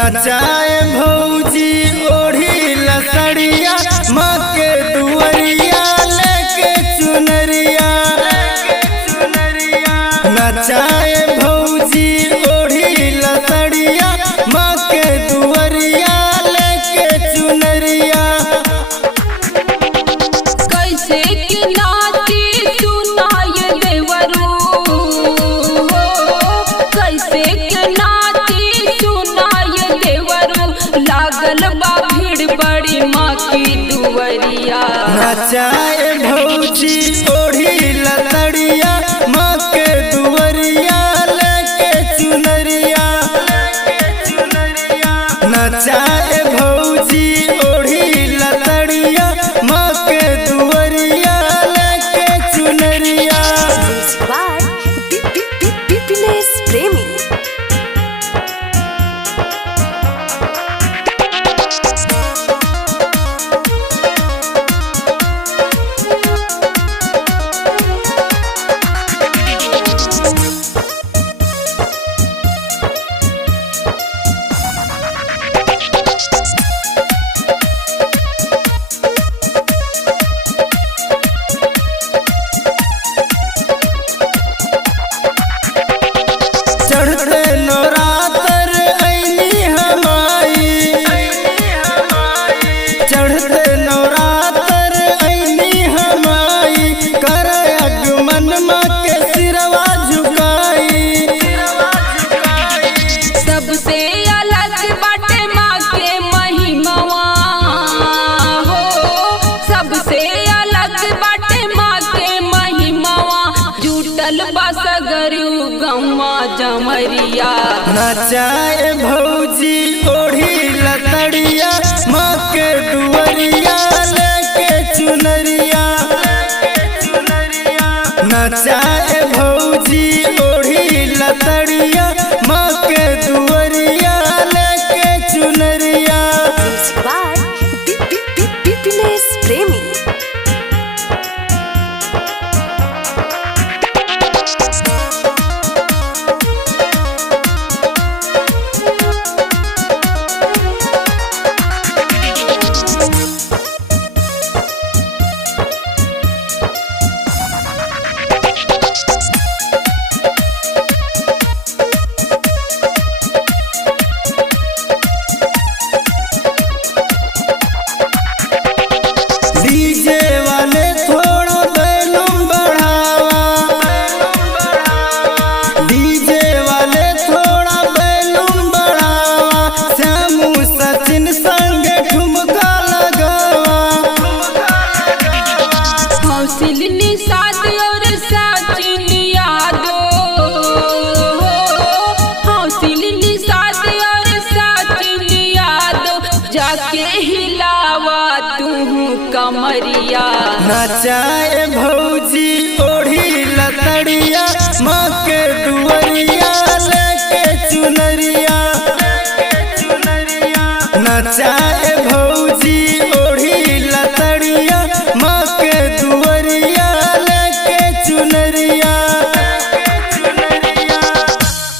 नचाए भौजी ओढ़ी लसड़िया माँ के दुआरिया लेके चुनरिया। नचाए भौजी ओढ़ी लसड़िया माँ के दुआरिया लेके चुनरिया। कैसे के नाची सुनाए देवरू हो, कैसे के नाची सुनाए देवरू, लागल बा भीड़ बड़ी माँ की दुआरिया। नचाए भौजी ओढ़ी लसड़िया माँ के दुआरिया लेके चुनरिया। नचाए भौजी ओढ़ी लसड़िया माँ के दुआरिया लेके चुनरिया। प्रेमी चढ़ते नवरात्र ऐनी हमाई, चढ़ते नवरात्र ऐनी हमाई, कर अगमन माँ के सिरवा झुकाई। सबसे अलग बाटे माँ के महिमावा हो, सबसे अलग बाटे माँ के महिमावा, जुटल बा सगरू गौवा जमरिया। नचाए भौजी ओढ़ी लसड़िया माँ के दुआरिया लेके चुनरिया। नचाए भौजी ओढ़ी लसड़िया माँ के दुआरिया लेके चुनरिया। प्रेमी डीजे वाले थोड़ा वॉल्यूम बढ़ावा, डीजे वाले थोड़ा वॉल्यूम बढ़ावा, श्यामू सचिन संग ठुमका लगावा। हौसिल निषाद और सचिन यादव हो, हौसिल निषाद और सचिन यादव, जाके हिलावा तू कमरिया। नचाए भौ